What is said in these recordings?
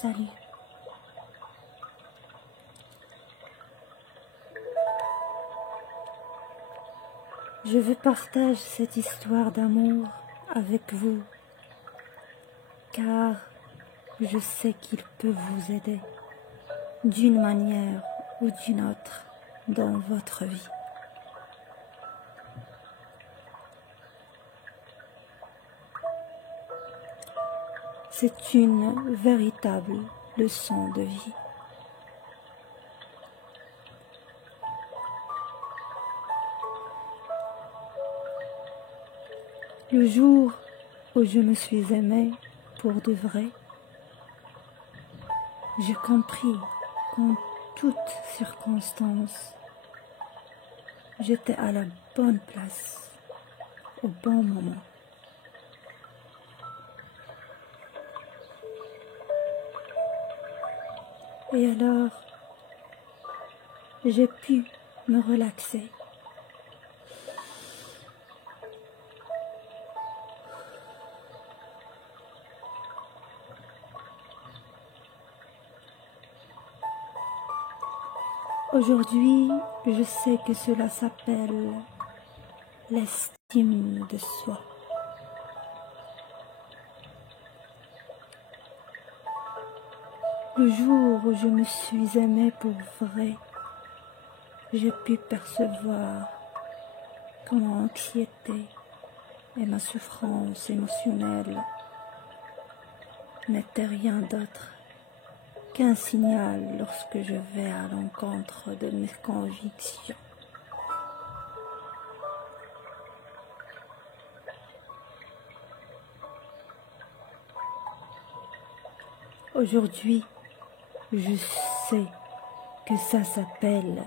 Salut. Je veux partager cette histoire d'amour avec vous, car je sais qu'il peut vous aider d'une manière ou d'une autre dans votre vie. C'est une véritable leçon de vie. Le jour où je me suis aimée pour de vrai, j'ai compris qu'en toutes circonstances, j'étais à la bonne place, au bon moment. Et alors, j'ai pu me relaxer. Aujourd'hui, je sais que cela s'appelle l'estime de soi. Le jour où je me suis aimée pour vrai, j'ai pu percevoir que mon anxiété et ma souffrance émotionnelle n'étaient rien d'autre qu'un signal lorsque je vais à l'encontre de mes convictions. Aujourd'hui, je sais que ça s'appelle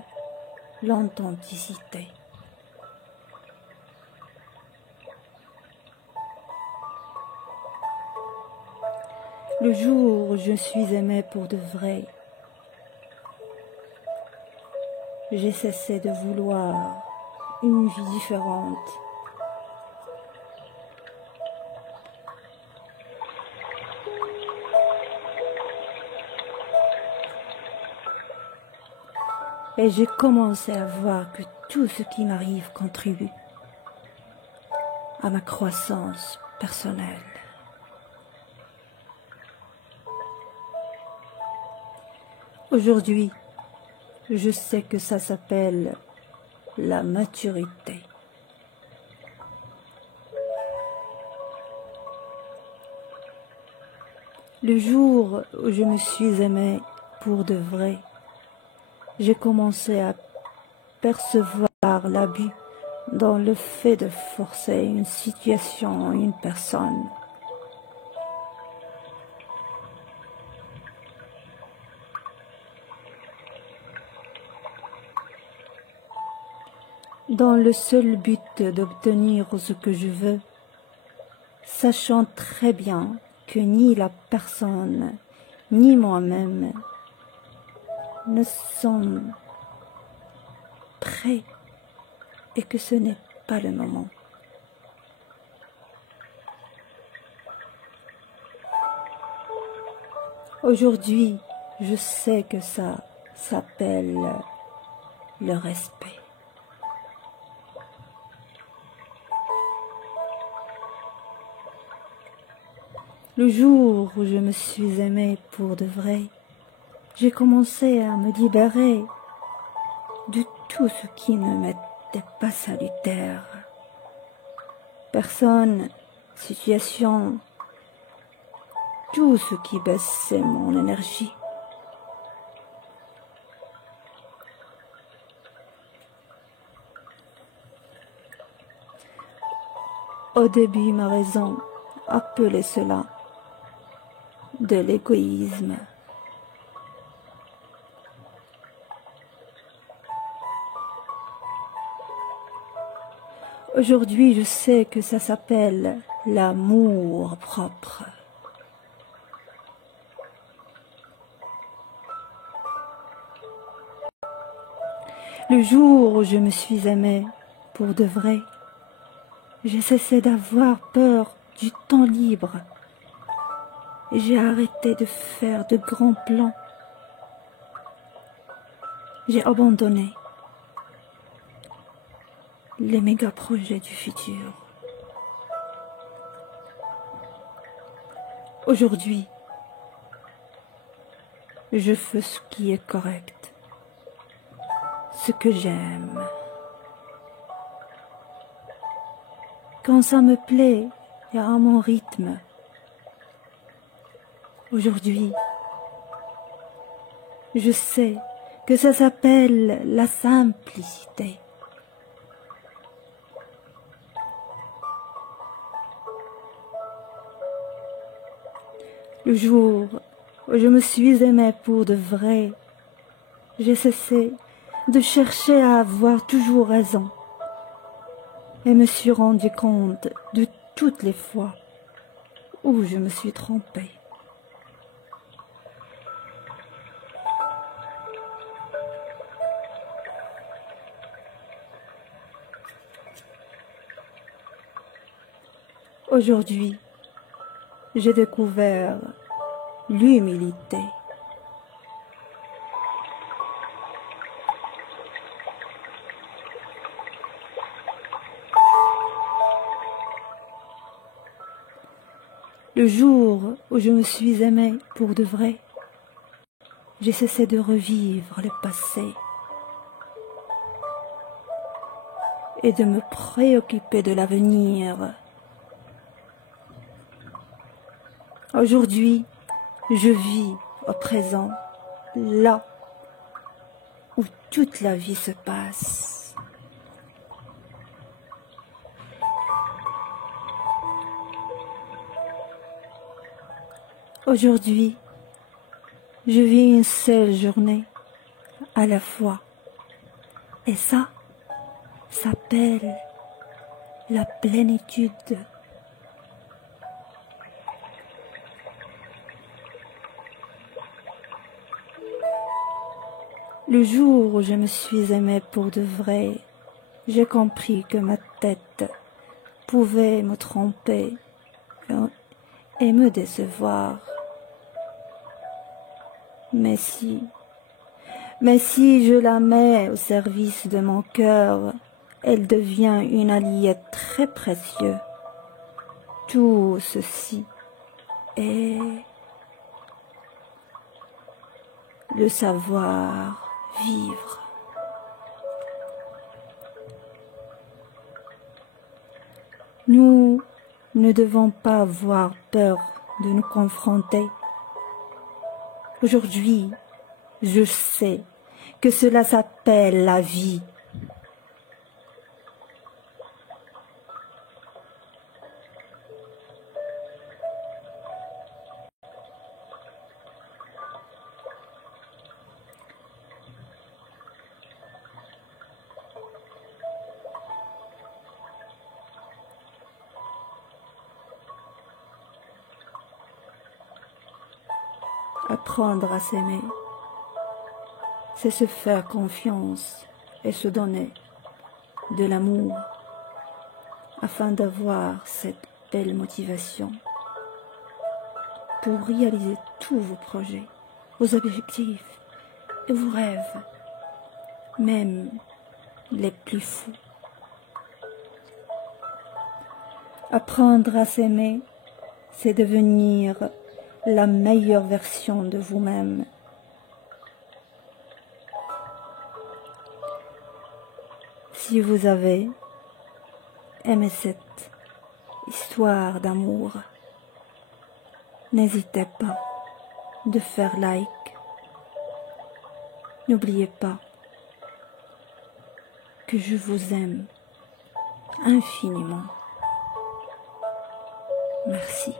l'authenticité. Le jour où je suis aimée pour de vrai, j'ai cessé de vouloir une vie différente. Et j'ai commencé à voir que tout ce qui m'arrive contribue à ma croissance personnelle. Aujourd'hui, je sais que ça s'appelle la maturité. Le jour où je me suis aimée pour de vrai, j'ai commencé à percevoir l'abus dans le fait de forcer une situation, une personne. Dans le seul but d'obtenir ce que je veux, sachant très bien que ni la personne, ni moi-même ne sommes prêts et que ce n'est pas le moment. Aujourd'hui, je sais que ça s'appelle le respect. Le jour où je me suis aimée pour de vrai, j'ai commencé à me libérer de tout ce qui ne m'était pas salutaire. Personne, situation, tout ce qui baissait mon énergie. Au début, ma raison appelait cela de l'égoïsme. Aujourd'hui, je sais que ça s'appelle l'amour propre. Le jour où je me suis aimée pour de vrai, j'ai cessé d'avoir peur du temps libre J'ai arrêté de faire de grands plans. J'ai abandonné les méga-projets du futur. Aujourd'hui, je fais ce qui est correct, ce que j'aime. Quand ça me plaît et à mon rythme. Aujourd'hui, je sais que ça s'appelle la simplicité. Le jour où je me suis aimée pour de vrai, j'ai cessé de chercher à avoir toujours raison et me suis rendu compte de toutes les fois où je me suis trompée. Aujourd'hui, j'ai découvert l'humilité. Le jour où je me suis aimée pour de vrai, j'ai cessé de revivre le passé et de me préoccuper de l'avenir. Aujourd'hui, je vis au présent, là où toute la vie se passe. Aujourd'hui, je vis une seule journée à la fois. Et ça s'appelle la plénitude. Le jour où je me suis aimée pour de vrai, j'ai compris que ma tête pouvait me tromper et me décevoir. Mais si je la mets au service de mon cœur, elle devient une alliée très précieuse. Tout ceci est le savoir vivre. Nous ne devons pas avoir peur de nous confronter. Aujourd'hui, je sais que cela s'appelle la vie. Apprendre à s'aimer, c'est se faire confiance et se donner de l'amour afin d'avoir cette belle motivation pour réaliser tous vos projets, vos objectifs et vos rêves, même les plus fous. Apprendre à s'aimer, c'est devenir la meilleure version de vous-même. Si vous avez aimé cette histoire d'amour, n'hésitez pas de faire like. N'oubliez pas que je vous aime infiniment. Merci.